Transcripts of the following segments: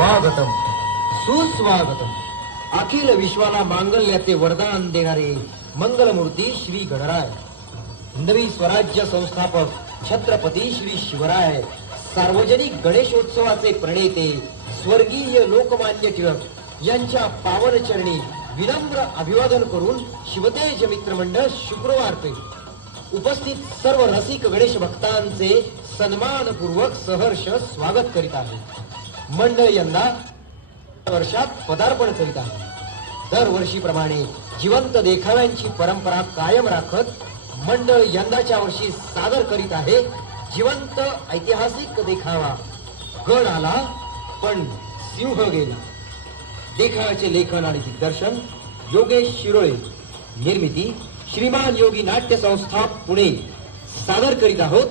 स्वागतम सुस्वागतम. अखिल विश्वाला मांगल्याचे वरदान देणारे मंगलमूर्ती श्री गणराय, हिंदवी स्वराज्य संस्थापक छत्रपती श्री शिवराय, सार्वजनिक गणेशोत्सवाचे प्रणेते स्वर्गीय लोकमान्य टिळक यांच्या पावन चरणी विनम्र अभिवादन करून शिवतेज मित्रमंडळ शुक्रवार पेठ उपस्थित सर्व रसिक गणेश भक्तांचे सन्मानपूर्वक सहर्ष स्वागत करीत आहे. मंडळ यंदा वर्षात पदार्पण करीत आहे. दरवर्षीप्रमाणे जिवंत देखाव्यांची परंपरा कायम राखत मंडळ यंदाच्या वर्षी सादर करीत आहे जिवंत ऐतिहासिक देखावा गण आला पण सिंह गेला. देखाव्याचे लेखन आणि दिग्दर्शन योगेश शिरोळे, निर्मिती श्रीमान योगी नाट्य संस्था पुणे. सादर करीत आहोत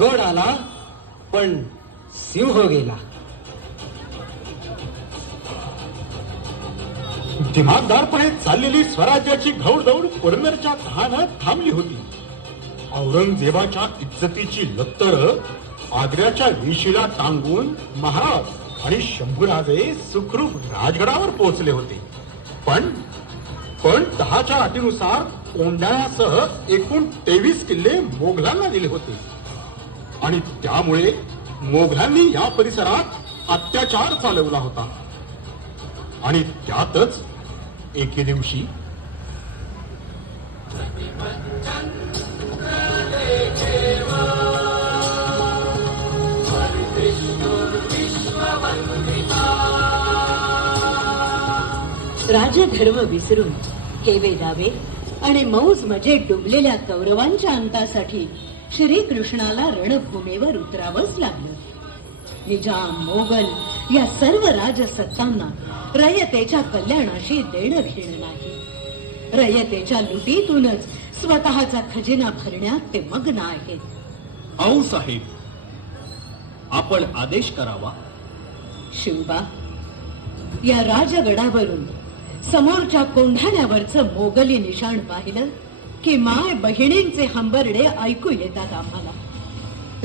गण आला पण सिंह गेला. दिमागदारपणे चाललेली स्वराज्याची घौडदौड पुरंदरच्या तहानं थांबली होती. औरंगजेबाच्या इज्जतीची लत्तर आग्र्याच्या वेशीला टांगून महाराज आणि शंभूराजे सुखरूप राजगडावर पोहोचले होते. पण 10च्या अटीनुसार कोंढाण्यासह एकूण 23 किल्ले मोगलांना दिले होते आणि त्यामुळे मोगलांनी या परिसरात अत्याचार चालवला होता. आणि त्यातच एके दिवशी राजधर्म विसरून हेवे दावे आणि मौज मजेत डुबलेल्या कौरवांच्या अंतासाठी श्रीकृष्णाला रणभूमीवर उतरावंच लागलं. निजाम, मोगल या सर्व राजसत्तांना रयतेच्या कल्याणाशी देणं घेणं नाही. रयतेच्या लुटीतूनच स्वतःचा खजिना भरण्यात ते मग्न आहेत. औ साहेब, आपण आदेश करावा. शिवबा, या राजगडावरून समोरच्या कोंढाण्यावरचं मोगली निशाण पाहिलं की माय बहिणींचे हंबरडे ऐकू येतात आम्हाला.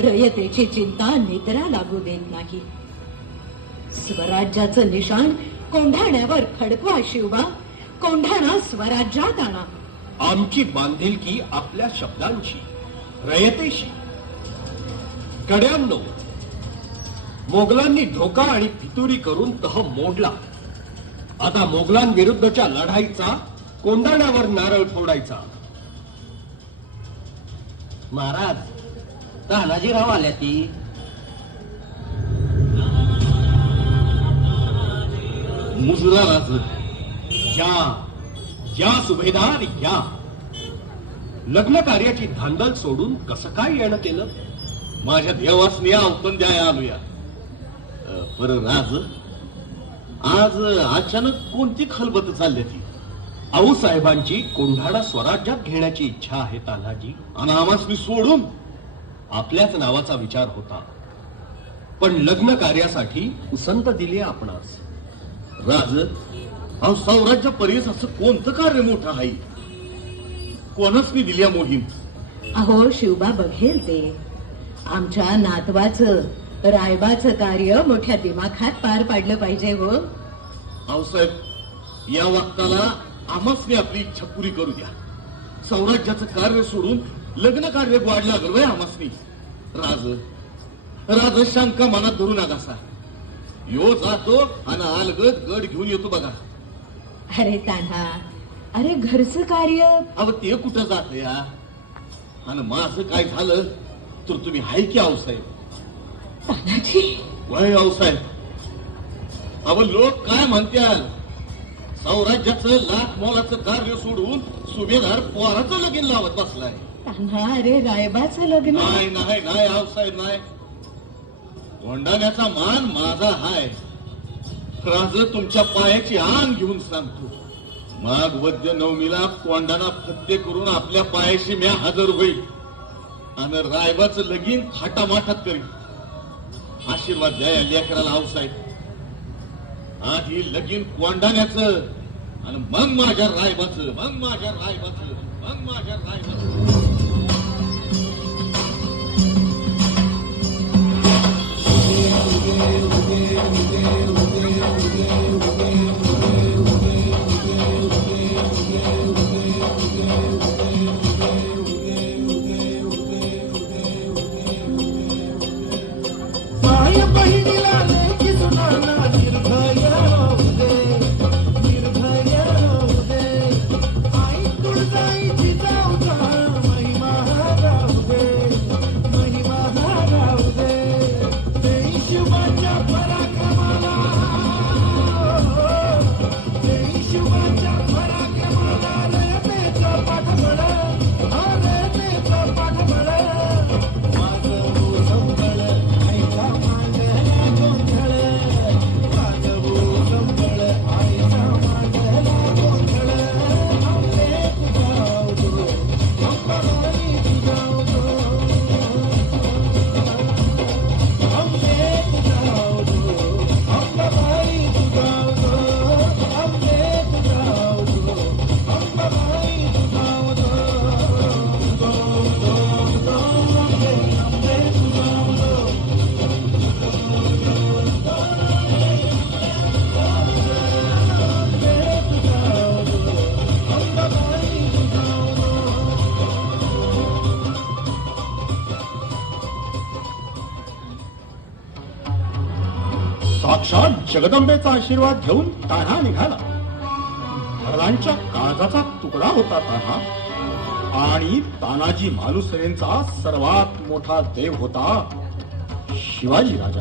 रयतेची चिंता निद्रा लागू देत नाही. स्वराज्याचं निशाण कोंढाण्यावर फडकवा शिवबा. कोंढाणा स्वराज्यात आणा. आमची बांधिलकी आपल्या शब्दांची, रयतेशी. कड्यांनो, मोगलांनी धोका आणि फितुरी करून तह मोडला. आता मोगलांविरुद्धच्या लढाईचा कोंढाण्यावर नारळ फोडायचा. महाराज, तानाजीराव आल्या ती. मुजरा राज, या सुभेदार या. लग्न कार्याची धांदल सोडून कसं काय येणं केलं? माझ्या देवासनी अवतन द्याय आलोया. पर राज, आज अचानक कोणती खलबत चालली ती? आऊ साहेबांची कोंढाणा स्वराज्यात घेण्याची इच्छा आहे तान्हाजी. आणि आमासनी सोडून? आपल्याच नावाचा विचार होता, पण लग्न कार्यासाठी उसंत दिली आपणास. राज, अहो सौराज्य परीस असं कोणतं कार्य मोठं आहे? कोणासनी दिल्या मोहीम? अहो शिवबा, बघेल ते आमच्या नातवाचं रायबाचं कार्य मोठ्या दिमाखात पार पाडलं पाहिजे. हो अहो साहेब, या वक्ताला आमासनी आपली इच्छा पुरी करू द्या. सौराज्याचं कार्य सोडून लग्न कार्य वाढ लागल वय आमासनी. राज, शंका मनात धरू नकासा. यो जातो आणि आलगत गड घेऊन येतो बघा. अरे तान्हा, अरे घरचं कार्य. अहो ते कुठं जात या? आणि माझं काय झालं तर तुम्ही हाय की आऊसाहेब? तानाजी, वय आऊसाहेब, अहो लोक काय म्हणत्याल? सौराज्याचं लाख मोलाचं कार्य सोडून सुभेदार पोराचं लगीन लावत बसलाय. तान्हा, अरे रायबाचं लग्न. नाही नाही नाही आऊसाहेब, नाही. कोंढाण्याचा मान माझा हाय. राज, तुमच्या पायाची आण घेऊन सांगतो, माघ वद्य नवमीला कोंढाणा फत्ते करून आपल्या पायाशी म्या हजर होईल आणि रायबाचं लगीन थाटामाटात करीन. आशीर्वाद द्या या लेकराला आऊसाहेब. आधी लगीन कोंढाण्याचं आणि मग माझ्या रायबाचं, मग माझ्या रायबाचं, मग माझ्या रायबाचं. उगे उगे उगे उगे माय बहिणीला लेकी सुनाना निर्भय होऊ दे, निर्भय होऊ दे. आई तुळजाईची जाऊ जा, महिमा गाऊ दे, महिमा गाऊ दे. जय शिवाच्या पराक्रमाला, जय शिवाच्या पराक्रमाला रयतेचं पाठबळ, रयतेचं पाठबळ. वाजवू संबळ, आईचा मांडला गोंधळ, वाजवू संबळ, आईचा मांडला गोंधळ. आंबे तुझाव दो, अंबाबाई तुझाव दो, आंबे तुझाव दो, अंबाबाई तुझाव दो, आंबे तुझाव दो, अंबाबाई तुझाव दो. दो, दो, दो, आंबे, आंबे तुझाव दो. आंबे तुझाव दो, अंबाबाई तुझाव दो. साक्षात जगदंबेचा आशीर्वाद घेऊन तान्हा निघाला. भरदांच्या काळजाचा तुकडा होता तान्हा आणि तानाजी मालुसरेंचा सर्वात मोठा देव होता शिवाजी राजा.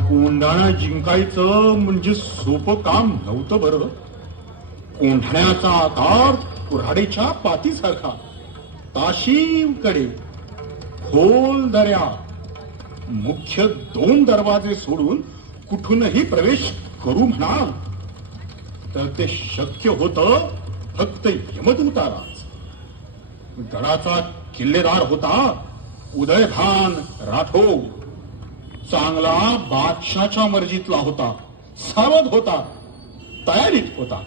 कोंढाणा जिंकायचं म्हणजे सोपं काम नव्हतं बरं. कोंढाण्याचा आकार कुऱ्हाडीच्या पातीसारखा, ताशीवकडे खोल दऱ्या, मुख्य 2 दरवाजे सोडून कुठूनही प्रवेश करू म्हणाल तर ते शक्य होतं फक्त यमदूतालाच. गडाचा किल्लेदार होता उदयभान राठोड. चांगला बादशाच्या मर्जीतला होता, सावध होता, तयारीत होता.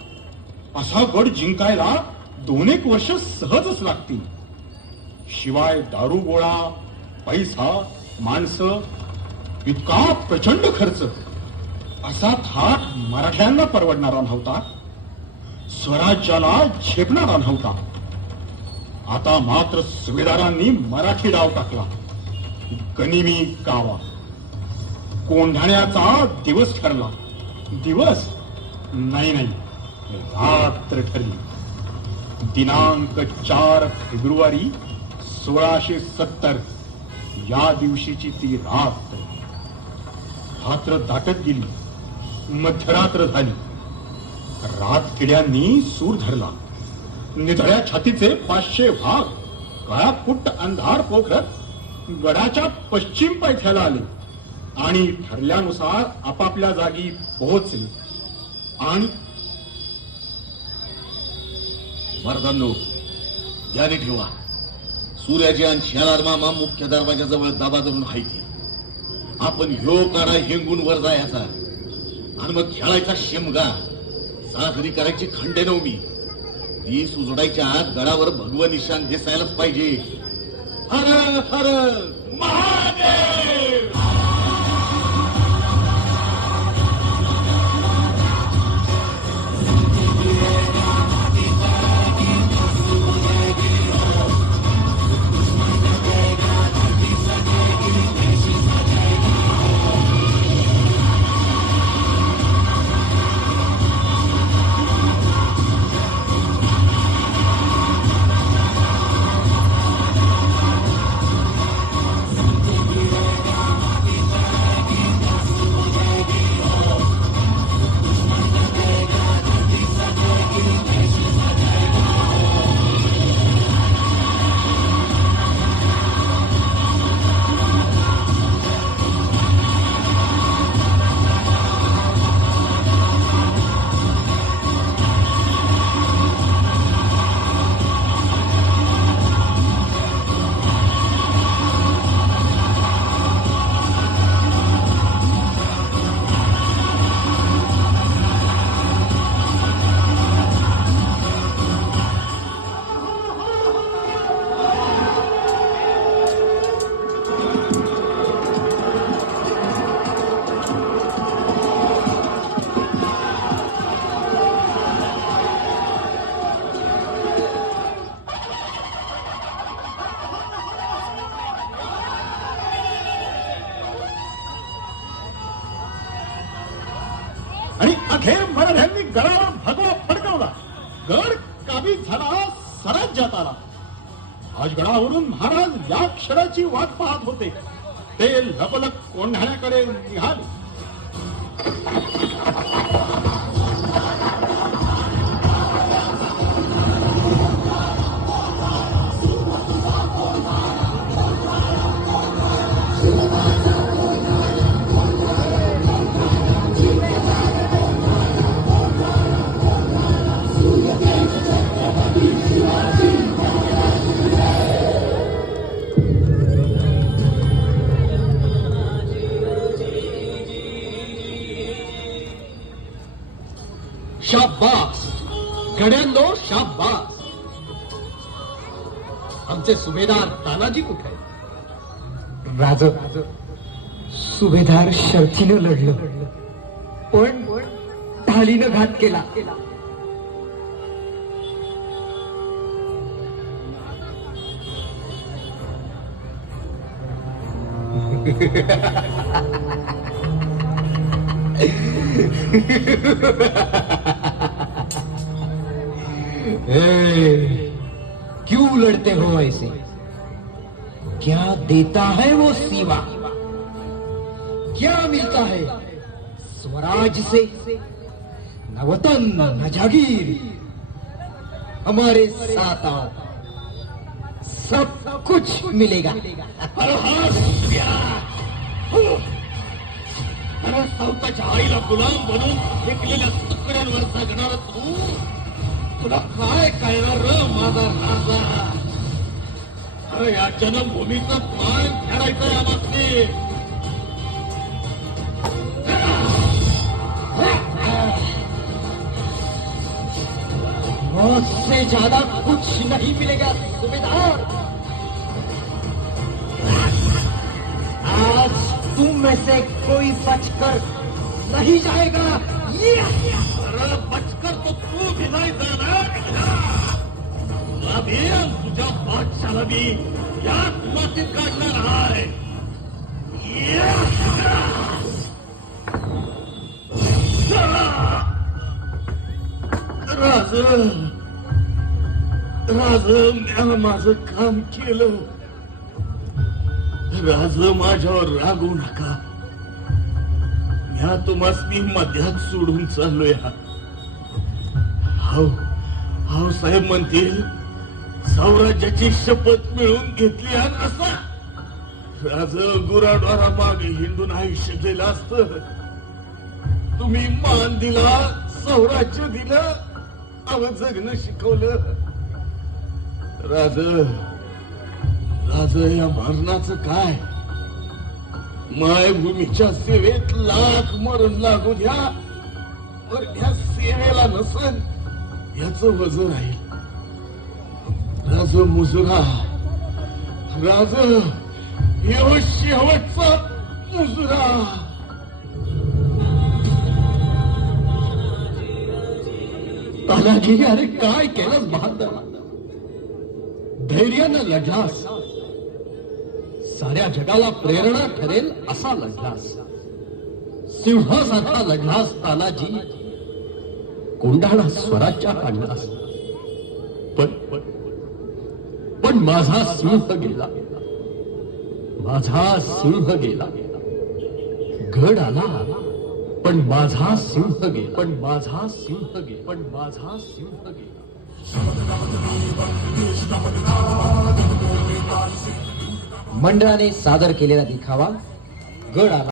असा गड जिंकायला 2-1 वर्ष सहजच लागतील. शिवाय दारुगोळा, पैसा, माणसं, इतका प्रचंड खर्च. असा थाट मराठ्यांना परवडणारा नव्हता, स्वराज्याला झेपणारा नव्हता. आता मात्र सुभेदारांनी मराठी डाव टाकला. गनिमी कावा. कोंढाण्याचा दिवस ठरला. दिवस नाही, रात्र ठरली. दिनांक 4 फेब्रुवारी 1670 या दिवशीची ती रात्र. रात्र दाटत गेली, मध्यरात्र झाली. रातकिड्यांनी सूर धरला. निधळ्या छातीचे 500 वाघ काळाकुट्ट अंधार पोखरत गडाच्या पश्चिम पायथ्याला आले आणि ठरल्यानुसार आपापल्या जागी पोहोचले. आणि मर्दांनो, ध्यानी ठेवा. सूर्याजी आणि शेलार मामा मुख्य दरवाजाजवळ दाबा धरून हायते. आपण ह्यो काढा हेंगून वर जायचा आणि मग खेळायचा शिमगा. साजरी करायची खंडेनवमी. ती सुजडायच्या आत गडावर भगव निशाण दिसायलाच पाहिजे. हर हर महादेव. अखेर मराठ्यांनी गडावर भगवा फडकवला. गड काबीज झाला, स्वराज्यात आला. राजगडावरून महाराज या क्षणाची वाट पाहत होते. ते लपलक कोंढाण्याकडे निघाले. शाबास गड्यांनो, शाबास. आमचे सुभेदार तानाजी कुठे आहेत? राज सुभेदार शर्थीनं लढलं, पण ढालीनं घात केला. क्यों लड़ते हो ऐसे? क्या देता है वो सीवा? क्या मिलता है स्वराज से? न वतन न जागीर, हमारे साथ आओ, सब कुछ मिलेगा. अरे सावताच्या आईला गुलाम बनून फेकलेल्या तुकड्यांवर जगणार तू, तुला काय कळणार र माझा राजा? अरे या जन्मभूमीचं पान फेडायचं या मागचे. मुझसे ज्यादा कुछ नहीं मिलेगा सुबेदार. आज तुम में से कोई बचकर नहीं जाएगा. अरे बचकर तो तू भी नाही जाणार. तुला भी आणि तुझ्या बादशाला भी याच मातीत काढणार आहे. राज म्या माझं काम केलं. राज माझ्यावर रागू नका. म्या तुम्हासनी मध्यात सोडून चाललोय. हाव साहेब म्हणतील साम्राज्याची शपथ मिळवून घेतली आणि असा राज गुराढोरा मागे हिंदून आयुष्य गेलं असत. तुम्ही मान दिला, स्वराज्य दिलं, अव जगणं शिकवलं. राज या मरणाचं काय? मायभूमीच्या सेवेत लाख मरण लागू द्या, पण ह्या सेवेला नसन याचं वजन आहे. राज मुजरा, राज हे शेवटचा मुजरा. तानाजी, अरे काय केलंस बहादर? धैर्यानं लढलास, साऱ्या जगाला प्रेरणा ठरेल असा लढलास, सिंहासारखा लढलास तानाजी. कोंढाणा स्वराज्यात आणलास, पण माझा सिंह गेला, माझा सिंह गेला. गड आला, पण माझा सिंह गेला, पण माझा सिंह गेला, पण माझा सिंह गेला. मंडळाने सादर केलेला दिखावा गड आला.